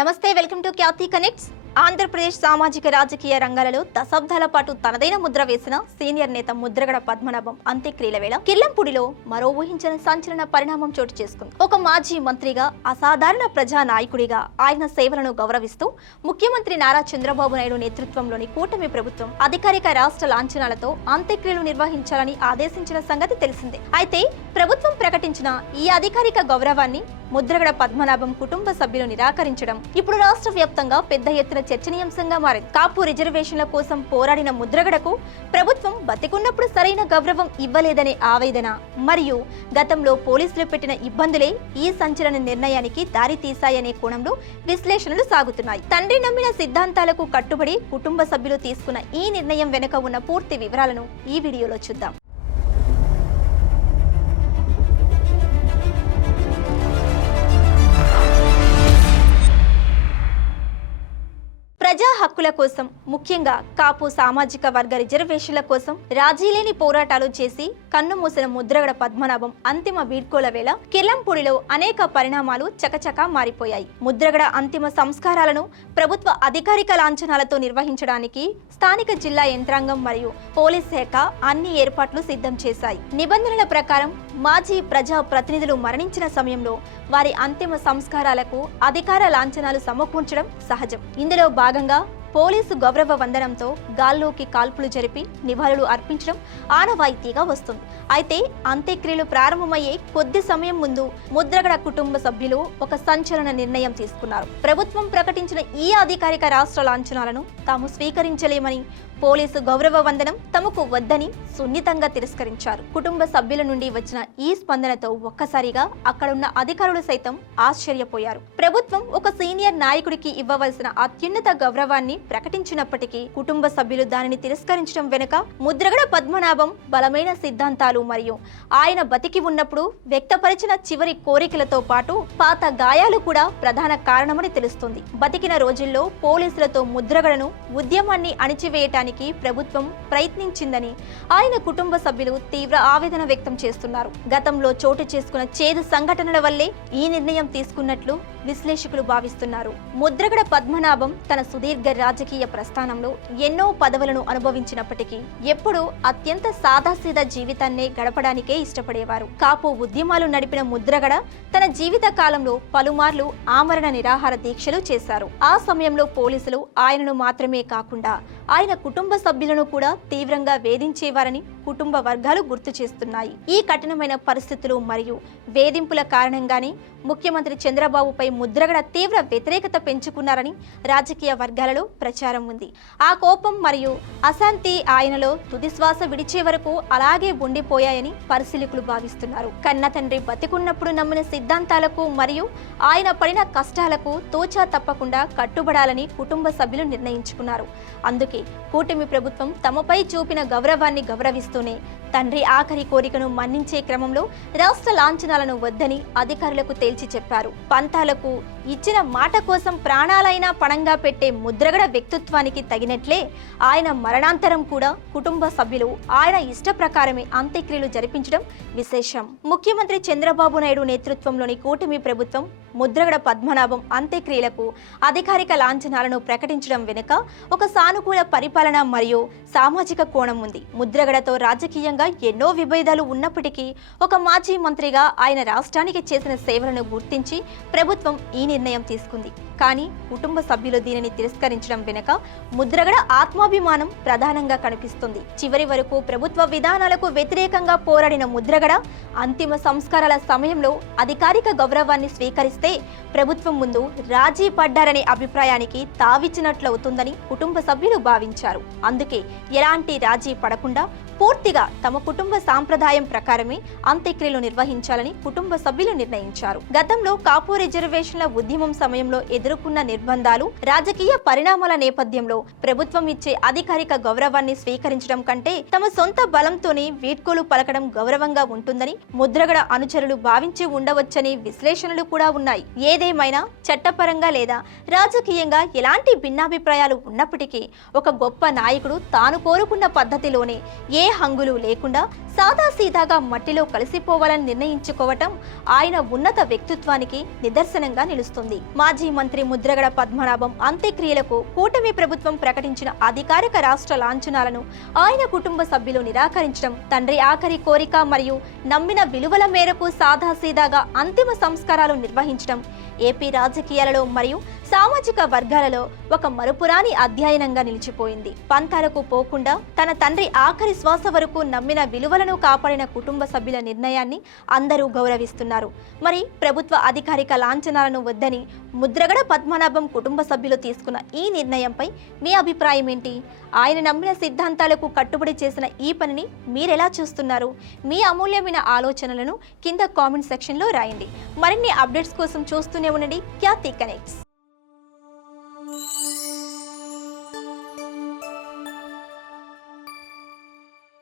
నమస్తే, welcome to Khyati connects. Andhra Pradesh సామాజిక రాజకీయ రంగాలలో దశాబ్దాల పాటు తనదైన ముద్ర వేసిన సీనియర్ నేత ముద్రగడ పద్మనాభం అంత్యక్రియల వేళ కిల్లంపూడిలో మరో ఊహించని సంచలన పరిణామం చోటు చేసుకుంది. ఒక మాజీ మంత్రిగా, అసాధారణ ప్రజా నాయకుడిగా ఆయన సేవలను గౌరవిస్తూ ముఖ్యమంత్రి నారా చంద్రబాబు నాయుడు నేతృత్వంలోని కూటమి ప్రభుత్వం అధికారిక రాష్ట్ర లాంఛనాలతో అంత్యక్రియలు నిర్వహించాలని ఆదేశించిన సంగతి తెలిసిందే. అయితే ప్రభుత్వం ప్రకటించిన ఈ అధికారిక గౌరవాన్ని ముద్రగడ పద్మనాభం కుటుంబ సభ్యులు నిరాకరించడం ఇప్పుడు రాష్ట్ర వ్యాప్తంగా పెద్ద ఎత్తున చర్చనీయాంశంగా మారింది. కాపు రిజర్వేషన్ల కోసం పోరాడిన ముద్రగడకు ప్రభుత్వం బతికున్నప్పుడు సరైన గౌరవం ఇవ్వలేదనే ఆవేదన మరియు గతంలో పోలీసులు పెట్టిన ఇబ్బందులే ఈ సంచలన నిర్ణయానికి దారి తీశాయనే కోణంలో విశ్లేషణలు సాగుతున్నాయి. తండ్రి నమ్మిన సిద్ధాంతాలకు కట్టుబడి కుటుంబ సభ్యులు తీసుకున్న ఈ నిర్ణయం వెనుక ఉన్న పూర్తి వివరాలను ఈ వీడియోలో చూద్దాం. ప్రజా హక్కుల కోసం, ముఖ్యంగా కాపు సామాజిక వర్గ రిజర్వేషన్ల కోసం రాజీలేని పోరాటాలు చేసి కన్నుమూసిన ముద్రగడ పద్మనాభం అంతిమ వీడ్కోల వేళ కిల్లంపూడిలో అనేక పరిణామాలు చకచకా మారిపోయాయి. ముద్రగడ అంతిమ సంస్కారాలను ప్రభుత్వ అధికారిక లాంఛనాలతో నిర్వహించడానికి స్థానిక జిల్లా యంత్రాంగం మరియు పోలీస్ శాఖ అన్ని ఏర్పాట్లు సిద్ధం చేశాయి. నిబంధనల ప్రకారం మాజీ ప్రజా ప్రతినిధులు మరణించిన సమయంలో వారి అంతిమ సంస్కారాలకు అధికార లాంఛనాలు సమకూర్చడం సహజం. ఇందులో భాగంగా పోలీసు గౌరవ వందనంతో గాల్లోకి కాల్పులు జరిపి నివాళులు అర్పించడం ఆనవాయితీగా వస్తుంది. అయితే అంత్యక్రియలు ప్రారంభమయ్యే కొద్ది సమయం ముందు ముద్రగడ కుటుంబ సభ్యులు ఒక సంచలన నిర్ణయం తీసుకున్నారు. ప్రభుత్వం ప్రకటించిన ఈ అధికారిక రాష్ట్ర లాంఛనాలను తాము స్వీకరించలేమని, పోలీసు గౌరవ వందనం తమకు వద్దని సున్నితంగా తిరస్కరించారు. కుటుంబ సభ్యుల నుండి వచ్చిన ఈ స్పందనతో ఒక్కసారిగా అక్కడున్న అధికారులు సైతం ఆశ్చర్యపోయారు. ప్రభుత్వం ఒక సీనియర్ నాయకుడికి ఇవ్వవలసిన అత్యున్నత గౌరవాన్ని ప్రకటించినప్పటికీ కుటుంబ సభ్యులు దానిని తిరస్కరించడం వెనుక ముద్రగడ పద్మనాభం బలమైన సిద్ధాంతాలు మరియు ఆయన బతికి ఉన్నప్పుడు వ్యక్తపరిచిన చివరి కోరికలతో పాటు పాత గాయాలు కూడా ప్రధాన కారణమని తెలుస్తుంది. బతికిన రోజుల్లో పోలీసులతో ముద్రగడను ఉద్యమాన్ని అణిచివేయటానికి ప్రభుత్వం ప్రయత్నించిందని ఆయన కుటుంబ సభ్యులు తీవ్ర ఆవేదన వ్యక్తం చేస్తున్నారు. గతంలో చోటు చేసుకున్న చేదు సంఘటనల వల్లే ఈ నిర్ణయం తీసుకున్నట్లు విశ్లేషకులు భావిస్తున్నారు. ముద్రగడ పద్మనాభం తన సుదీర్ఘ రాజకీయ ప్రస్థానంలో ఎన్నో పదవులను అనుభవించినప్పటికీ ఎప్పుడూ అత్యంత సాదాసీదా జీవితాన్నే గడపడానికే ఇష్టపడేవారు. కాపు ఉద్యమాలు నడిపిన ముద్రగడ తన జీవిత కాలంలో పలుమార్లు ఆమరణ నిరాహార దీక్షలు చేశారు. ఆ సమయంలో పోలీసులు ఆయనను మాత్రమే కాకుండా ఆయన కుటుంబ సభ్యులను కూడా తీవ్రంగా వేధించేవారని కుటుంబ వర్గాలు గుర్తు చేస్తున్నాయి. ఈ కఠినమైన పరిస్థితులు మరియు వేధింపుల కారణంగానే ముఖ్యమంత్రి చంద్రబాబుపై ముద్రగడ తీవ్ర వ్యతిరేకత పెంచుకున్నారని రాజకీయ వర్గాలలో ప్రచారం ఉంది. ఆ కోపం మరియు అశాంతి ఆయనలో తుదిశ్వాస విడిచే వరకు అలాగే ఉండిపోయాయని పరిశీలకులు భావిస్తున్నారు. కన్న తండ్రి బతికున్నప్పుడు నమ్మిన సిద్ధాంతాలకు మరియు ఆయన పడిన కష్టాలకు తోచా తప్పకుండా కట్టుబడాలని కుటుంబ సభ్యులు నిర్ణయించుకున్నారు. అందుకే కూటమి ప్రభుత్వం తమపై చూపిన గౌరవాన్ని గౌరవిస్తూనే తండ్రి ఆఖరి కోరికను మన్నించే క్రమంలో రాష్ట్ర లాంఛనాలను వద్దని అధికారులకు తేల్చి చెప్పారు. పంతాలకు ఇచ్చిన మాట కోసం ప్రాణాలైనా పణంగా పెట్టే ముద్రగడ వ్యక్తిత్వానికి తగినట్లే ఆయన మరణాంతరం కూడా కుటుంబ సభ్యులు ఆయన ఇష్ట ప్రకారమే అంత్యక్రియలు జరిపించడం విశేషం. ముఖ్యమంత్రి చంద్రబాబు నాయుడు నేతృత్వంలోని కూటమి ప్రభుత్వం ముద్రగడ పద్మనాభం అంత్యక్రియలకు అధికారిక లాంఛనాలను ప్రకటించడం వెనుక ఒక సానుకూల పరిపాలన మరియు సామాజిక కోణం ఉంది. ముద్రగడతో రాజకీయంగా ఎన్నో విభేదాలు ఉన్నప్పటికీ ఒక మాజీ మంత్రిగా ఆయన రాష్ట్రానికి చేసిన సేవలను గుర్తించి ప్రభుత్వం ఈ నిర్ణయం తీసుకుంది. కానీ కుటుంబ సభ్యులు దీనిని తిరస్కరించడం వెనుక ముద్రగడ ఆత్మాభిమానం ప్రధానంగా కనిపిస్తుంది. చివరి వరకు ప్రభుత్వ విధానాలకు వ్యతిరేకంగా పోరాడిన ముద్రగడ అంతిమ సంస్కారాల సమయంలో అధికారిక గౌరవాన్ని స్వీకరిస్తే ప్రభుత్వం ముందు రాజీ పడ్డారనే అభిప్రాయానికి తావిచ్చినట్లవుతుందని కుటుంబ సభ్యులు భావించారు. అందుకే ఎలాంటి రాజీ పడకుండా పూర్తిగా తమ కుటుంబ సాంప్రదాయం ప్రకారమే అంత్యక్రియలు నిర్వహించాలని కుటుంబ సభ్యులు నిర్ణయించారు. గతంలో కాపు రిజర్వేషన్ల ఉద్యమం సమయంలో ఎదుర్కొన్న నిర్బంధాలు, రాజకీయ పరిణామాల నేపథ్యంలో ప్రభుత్వం ఇచ్చే అధికారిక గౌరవాన్ని స్వీకరించడం కంటే తమ సొంత బలంతోనే వీడ్కోలు పలకడం గౌరవంగా ఉంటుందని ముద్రగడ అనుచరులు భావించి ఉండవచ్చని విశ్లేషణలు కూడా ఉన్నాయి. ఏదేమైనా చట్టపరంగా లేదా రాజకీయంగా ఎలాంటి భిన్నాభిప్రాయాలు ఉన్నప్పటికీ ఒక గొప్ప నాయకుడు తాను కోరుకున్న పద్ధతిలోనే ఏ హంగులు లేకుండా సాదాసీదాగా మట్టిలో కలిసిపోవాలని నిర్ణయించుకోవటం ఆయన ఉన్నత వ్యక్తిత్వానికి నిదర్శనంగా నిలుస్తుంది. మాజీ మంత్రి ముద్రగడ పద్మనాభం అంత్యక్రియలకు కూటమి ప్రభుత్వం ప్రకటించిన అధికారిక రాష్ట్ర లాంఛనాలను ఆయన కుటుంబ సభ్యులు నిరాకరించడం, తండ్రి ఆఖరి కోరిక మరియు నమ్మిన విలువల మేరకు సాదాసీదాగా అంతిమ సంస్కారాలు నిర్వహించడం ఏపీ రాజకీయాలలో మరియు సామాజిక వర్గాలలో ఒక మరుపురాని అధ్యయనంగా నిలిచిపోయింది. పంతాలకు పోకుండా తన తండ్రి ఆఖరి శ్వాస వరకు నమ్మిన విలువలను కాపాడిన కుటుంబ సభ్యుల నిర్ణయాన్ని అందరూ గౌరవిస్తున్నారు. మరి ప్రభుత్వ అధికారిక లాంఛనాలను వద్దని ముద్రగడ పద్మనాభం కుటుంబ సభ్యులు తీసుకున్న ఈ నిర్ణయంపై మీ అభిప్రాయం ఏంటి? ఆయన నమ్మిన సిద్ధాంతాలకు కట్టుబడి చేసిన ఈ పనిని మీరెలా చూస్తున్నారు? మీ అమూల్యమైన ఆలోచనలను కింద కామెంట్ సెక్షన్లో రాయండి. మరిన్ని అప్డేట్స్ కోసం చూస్తూనే ఉండండి ఖ్యాతి కనెక్ట్స్.